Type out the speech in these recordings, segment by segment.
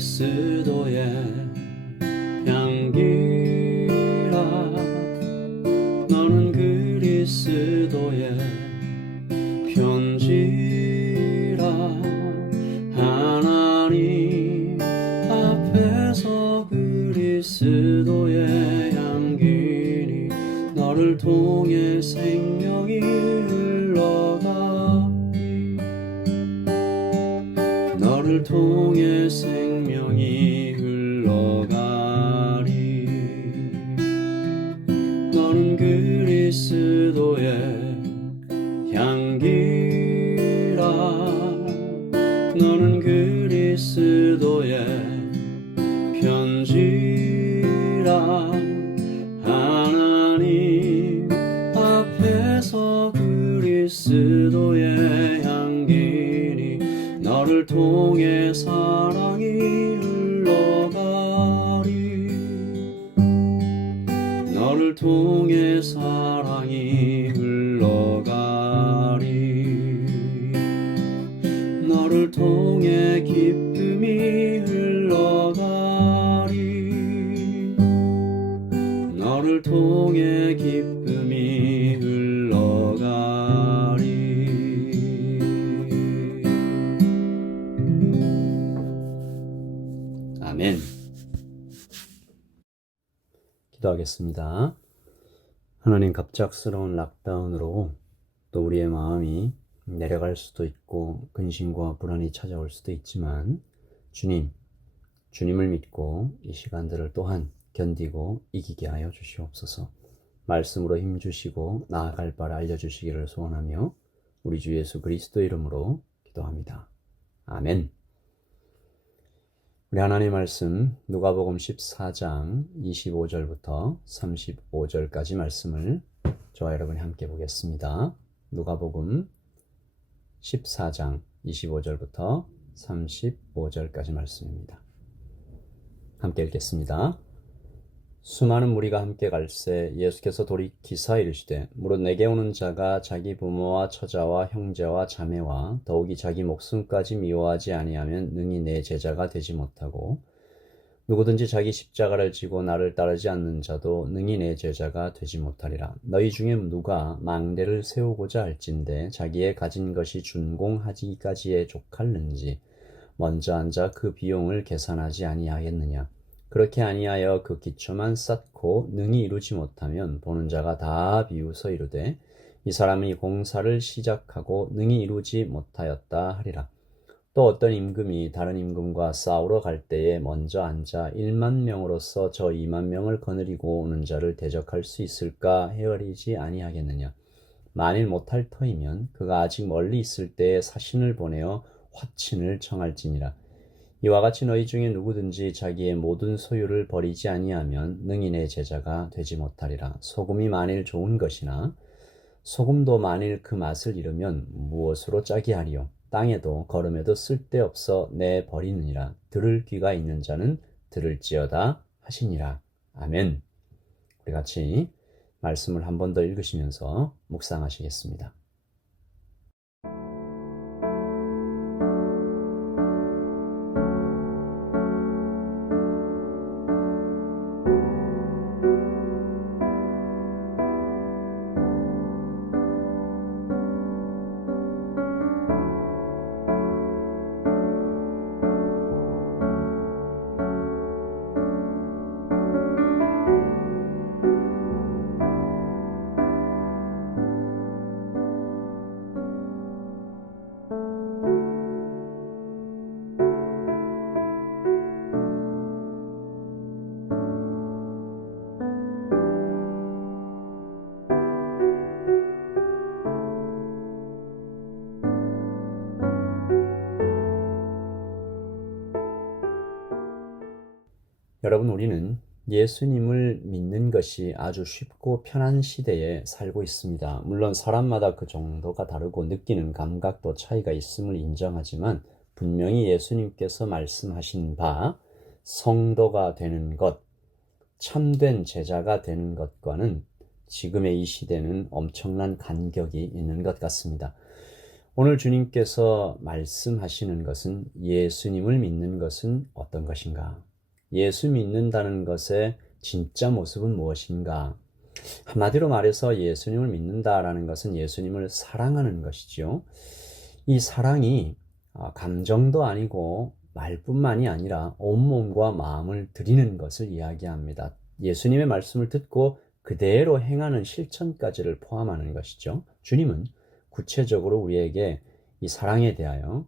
그리스도의 향기라. 너는 그리스도의 편지라. 하나님 앞에서 그리스도의 향기니 너를 통해 생명이 흘러가니 너를 통해 생명이 흘러가니 너는 그리스도의 향기라. 너는 그리스도의 편지라. 하나님 앞에서 그리스도의 향기니 너를 통해 사랑이 흘러가리. 너를 통해 사랑이 흘러가리. 너를 통해 기쁨이 흘러가리. 너를 통해 기쁨이 흘러가리. 아멘. 기도하겠습니다. 하나님, 갑작스러운 락다운으로 또 우리의 마음이 내려갈 수도 있고 근심과 불안이 찾아올 수도 있지만 주님을 믿고 이 시간들을 또한 견디고 이기게 하여 주시옵소서. 말씀으로 힘주시고 나아갈 바를 알려주시기를 소원하며 우리 주 예수 그리스도 이름으로 기도합니다. 아멘. 우리 하나님의 말씀 누가복음 14장 25절부터 35절까지 말씀을 저와 여러분이 함께 보겠습니다. 누가복음 14장 25절부터 35절까지 말씀입니다. 함께 읽겠습니다. 수많은 무리가 함께 갈새 예수께서 돌이키사 이르시되 무릇 내게 오는 자가 자기 부모와 처자와 형제와 자매와 더욱이 자기 목숨까지 미워하지 아니하면 능히 내 제자가 되지 못하고 누구든지 자기 십자가를 지고 나를 따르지 않는 자도 능히 내 제자가 되지 못하리라. 너희 중에 누가 망대를 세우고자 할진대 자기의 가진 것이 준공하기까지에 족할는지 먼저 앉아 그 비용을 계산하지 아니하겠느냐. 그렇게 아니하여 그 기초만 쌓고 능히 이루지 못하면 보는 자가 다 비웃어 이르되 이 사람이 공사를 시작하고 능히 이루지 못하였다 하리라. 또 어떤 임금이 다른 임금과 싸우러 갈 때에 먼저 앉아 1만 명으로서 저 2만 명을 거느리고 오는 자를 대적할 수 있을까 헤아리지 아니하겠느냐. 만일 못할 터이면 그가 아직 멀리 있을 때에 사신을 보내어 화친을 청할지니라. 이와 같이 너희 중에 누구든지 자기의 모든 소유를 버리지 아니하면 능히 내 제자가 되지 못하리라. 소금이 만일 좋은 것이나 소금도 만일 그 맛을 잃으면 무엇으로 짜게 하리요. 땅에도 거름에도 쓸데없어 내 버리느니라. 들을 귀가 있는 자는 들을지어다 하시니라. 아멘. 우리 같이 말씀을 한 번 더 읽으시면서 묵상하시겠습니다. 여러분, 우리는 예수님을 믿는 것이 아주 쉽고 편한 시대에 살고 있습니다. 물론 사람마다 그 정도가 다르고 느끼는 감각도 차이가 있음을 인정하지만 분명히 예수님께서 말씀하신 바 성도가 되는 것, 참된 제자가 되는 것과는 지금의 이 시대는 엄청난 간격이 있는 것 같습니다. 오늘 주님께서 말씀하시는 것은 예수님을 믿는 것은 어떤 것인가? 예수 믿는다는 것의 진짜 모습은 무엇인가? 한마디로 말해서 예수님을 믿는다라는 것은 예수님을 사랑하는 것이죠. 이 사랑이 감정도 아니고 말뿐만이 아니라 온몸과 마음을 드리는 것을 이야기합니다. 예수님의 말씀을 듣고 그대로 행하는 실천까지를 포함하는 것이죠. 주님은 구체적으로 우리에게 이 사랑에 대하여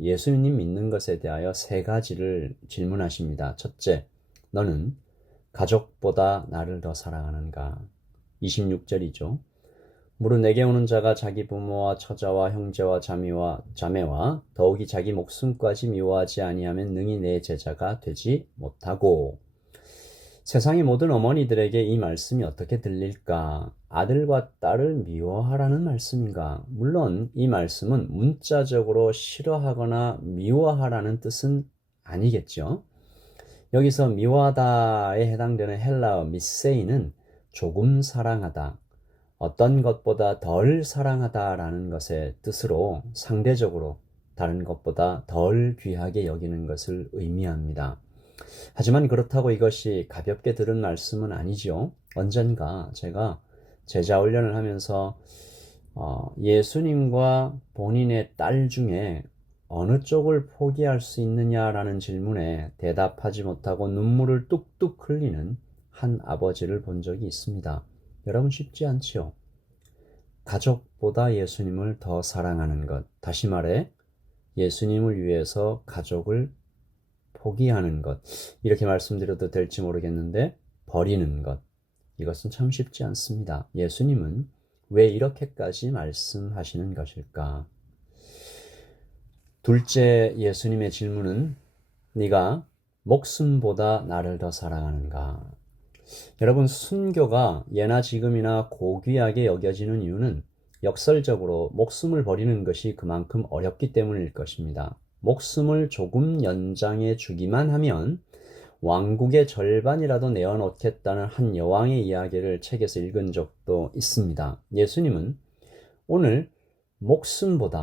예수님 믿는 것에 대하여 세 가지를 질문하십니다. 첫째, 너는 가족보다 나를 더 사랑하는가? 26절이죠. 무릇 내게 오는 자가 자기 부모와 처자와 형제와 자매와 더욱이 자기 목숨까지 미워하지 아니하면 능히 내 제자가 되지 못하고. 세상의 모든 어머니들에게 이 말씀이 어떻게 들릴까? 아들과 딸을 미워하라는 말씀인가? 물론 이 말씀은 문자적으로 싫어하거나 미워하라는 뜻은 아니겠죠. 여기서 미워하다에 해당되는 헬라어 미세이는 조금 사랑하다, 어떤 것보다 덜 사랑하다라는 것의 뜻으로 상대적으로 다른 것보다 덜 귀하게 여기는 것을 의미합니다. 하지만 그렇다고 이것이 가볍게 들은 말씀은 아니죠. 언젠가 제가 제자 훈련을 하면서 예수님과 본인의 딸 중에 어느 쪽을 포기할 수 있느냐라는 질문에 대답하지 못하고 눈물을 뚝뚝 흘리는 한 아버지를 본 적이 있습니다. 여러분, 쉽지 않지요? 가족보다 예수님을 더 사랑하는 것, 다시 말해 예수님을 위해서 가족을 포기하는 것, 이렇게 말씀드려도 될지 모르겠는데 버리는 것, 이것은 참 쉽지 않습니다. 예수님은 왜 이렇게까지 말씀하시는 것일까? 둘째, 예수님의 질문은 네가 목숨보다 나를 더 사랑하는가? 여러분, 순교가 예나 지금이나 고귀하게 여겨지는 이유는 역설적으로 목숨을 버리는 것이 그만큼 어렵기 때문일 것입니다. 목숨을 조금 연장해 주기만 하면 왕국의 절반이라도 내어놓겠다는 한 여왕의 이야기를 책에서 읽은 적도 있습니다. 예수님은 오늘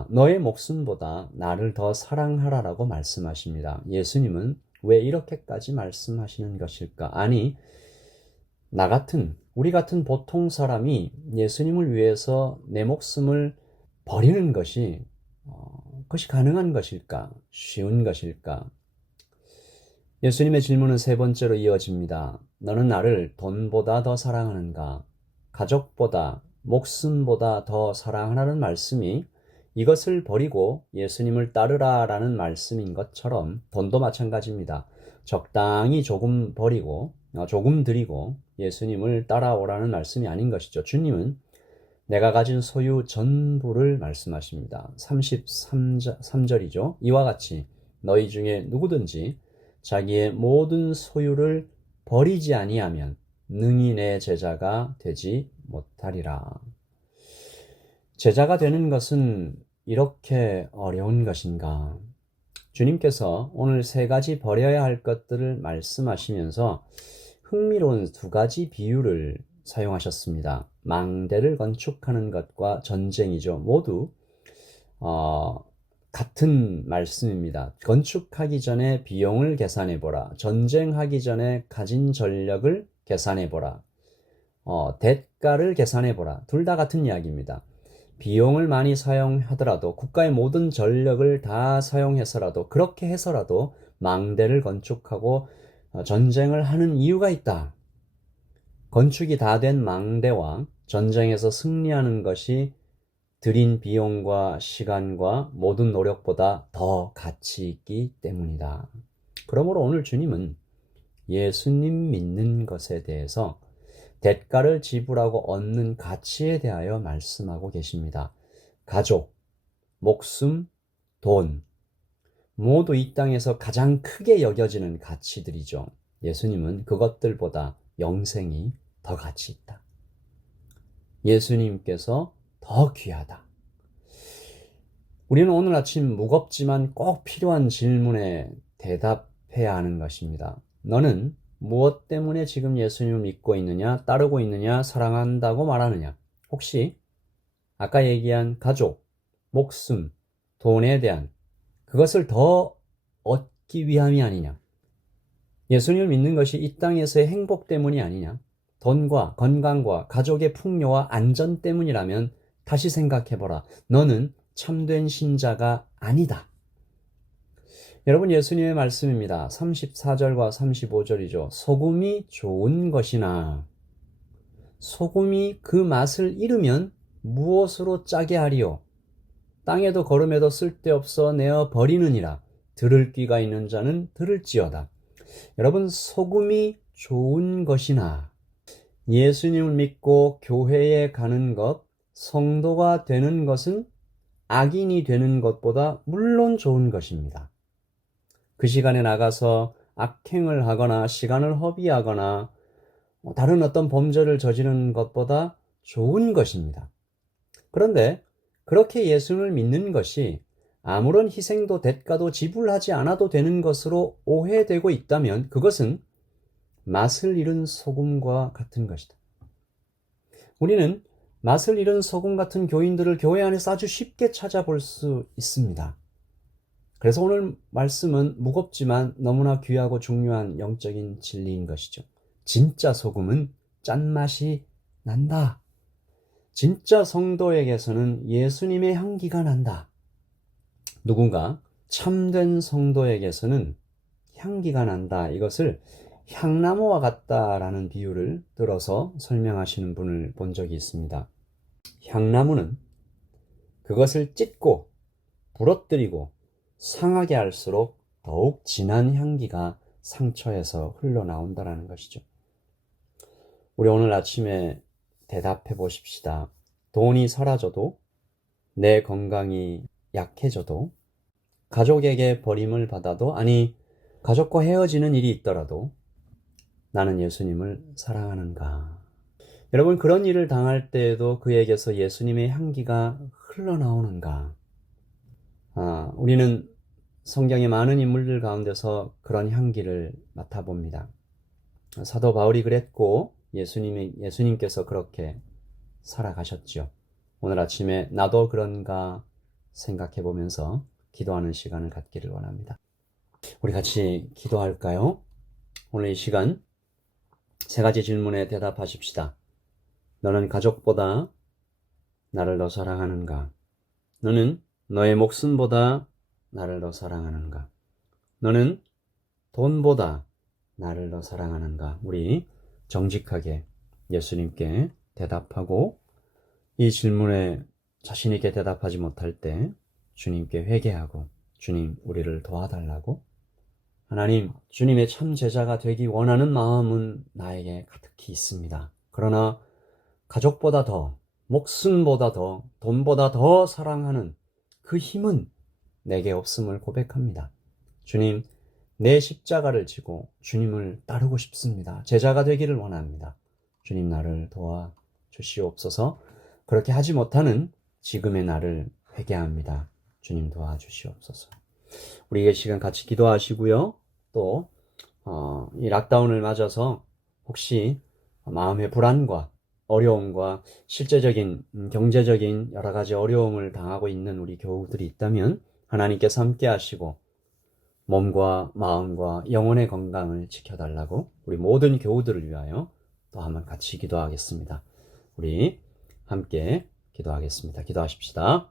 너의 목숨보다 나를 더 사랑하라라고 말씀하십니다. 예수님은 왜 이렇게까지 말씀하시는 것일까? 아니, 우리 같은 보통 사람이 예수님을 위해서 내 목숨을 버리는 그것이 가능한 것일까? 쉬운 것일까? 예수님의 질문은 세 번째로 이어집니다. 너는 나를 돈보다 더 사랑하는가? 가족보다, 목숨보다 더 사랑하라는 말씀이 이것을 버리고 예수님을 따르라라는 말씀인 것처럼 돈도 마찬가지입니다. 적당히 조금 버리고, 조금 드리고 예수님을 따라오라는 말씀이 아닌 것이죠. 주님은 내가 가진 소유 전부를 말씀하십니다. 33절이죠. 이와 같이 너희 중에 누구든지 자기의 모든 소유를 버리지 아니하면 능히 내 제자가 되지 못하리라. 제자가 되는 것은 이렇게 어려운 것인가? 주님께서 오늘 세 가지 버려야 할 것들을 말씀하시면서 흥미로운 두 가지 비유를 사용하셨습니다. 망대를 건축하는 것과 전쟁이죠. 모두 같은 말씀입니다. 건축하기 전에 비용을 계산해보라. 전쟁하기 전에 가진 전력을 계산해보라. 대가를 계산해보라. 둘 다 같은 이야기입니다. 비용을 많이 사용하더라도, 국가의 모든 전력을 다 사용해서라도, 그렇게 해서라도 망대를 건축하고 전쟁을 하는 이유가 있다. 건축이 다 된 망대와 전쟁에서 승리하는 것이 들인 비용과 시간과 모든 노력보다 더 가치 있기 때문이다. 그러므로 오늘 주님은 예수님 믿는 것에 대해서 대가를 지불하고 얻는 가치에 대하여 말씀하고 계십니다. 가족, 목숨, 돈, 모두 이 땅에서 가장 크게 여겨지는 가치들이죠. 예수님은 그것들보다 영생이 더 가치 있다. 예수님께서 더 귀하다. 우리는 오늘 아침 무겁지만 꼭 필요한 질문에 대답해야 하는 것입니다. 너는 무엇 때문에 지금 예수님을 믿고 있느냐, 따르고 있느냐, 사랑한다고 말하느냐? 혹시 아까 얘기한 가족, 목숨, 돈에 대한 그것을 더 얻기 위함이 아니냐. 예수님을 믿는 것이 이 땅에서의 행복 때문이 아니냐. 돈과 건강과 가족의 풍요와 안전 때문이라면 다시 생각해보라. 너는 참된 신자가 아니다. 여러분, 예수님의 말씀입니다. 34절과 35절이죠. 소금이 좋은 것이나 소금이 그 맛을 잃으면 무엇으로 짜게 하리요? 땅에도 거름에도 쓸데없어 내어 버리느니라. 들을 귀가 있는 자는 들을지어다. 여러분, 소금이 좋은 것이나 예수님을 믿고 교회에 가는 것, 성도가 되는 것은 악인이 되는 것보다 물론 좋은 것입니다. 그 시간에 나가서 악행을 하거나 시간을 허비하거나 다른 어떤 범죄를 저지르는 것보다 좋은 것입니다. 그런데 그렇게 예수를 믿는 것이 아무런 희생도 대가도 지불하지 않아도 되는 것으로 오해되고 있다면 그것은 맛을 잃은 소금과 같은 것이다. 우리는 맛을 잃은 소금 같은 교인들을 교회 안에서 아주 쉽게 찾아볼 수 있습니다. 그래서 오늘 말씀은 무겁지만 너무나 귀하고 중요한 영적인 진리인 것이죠. 진짜 소금은 짠맛이 난다. 진짜 성도에게서는 예수님의 향기가 난다. 누군가 참된 성도에게서는 향기가 난다. 이것을 향나무와 같다라는 비유를 들어서 설명하시는 분을 본 적이 있습니다. 향나무는 그것을 찢고 부러뜨리고 상하게 할수록 더욱 진한 향기가 상처에서 흘러나온다는 것이죠. 우리 오늘 아침에 대답해 보십시다. 돈이 사라져도, 내 건강이 약해져도, 가족에게 버림을 받아도, 아니 가족과 헤어지는 일이 있더라도 나는 예수님을 사랑하는가? 여러분, 그런 일을 당할 때에도 그에게서 예수님의 향기가 흘러나오는가? 우리는 성경의 많은 인물들 가운데서 그런 향기를 맡아봅니다. 사도 바울이 그랬고 예수님께서 그렇게 살아가셨죠. 오늘 아침에 나도 그런가 생각해 보면서 기도하는 시간을 갖기를 원합니다. 우리 같이 기도할까요? 오늘 이 시간 세 가지 질문에 대답하십시다. 너는 가족보다 나를 더 사랑하는가? 너는 너의 목숨보다 나를 더 사랑하는가? 너는 돈보다 나를 더 사랑하는가? 우리 정직하게 예수님께 대답하고 이 질문에 자신 있게 대답하지 못할 때 주님께 회개하고 주님 우리를 도와달라고 하나님 주님의 참 제자가 되기 원하는 마음은 나에게 가득히 있습니다. 그러나 가족보다 더 목숨보다 더 돈보다 더 사랑하는 그 힘은 내게 없음을 고백합니다. 주님 내 십자가를 지고 주님을 따르고 싶습니다. 제자가 되기를 원합니다. 주님 나를 도와 주시옵소서. 그렇게 하지 못하는 지금의 나를 회개합니다. 주님 도와주시옵소서. 우리 이 시간 같이 기도하시고요. 또 이 락다운을 맞아서 혹시 마음의 불안과 어려움과 실제적인 경제적인 여러 가지 어려움을 당하고 있는 우리 교우들이 있다면 하나님께서 함께 하시고 몸과 마음과 영혼의 건강을 지켜달라고 우리 모든 교우들을 위하여 또 한번 같이 기도하겠습니다. 우리 함께 기도하겠습니다. 기도하십시다.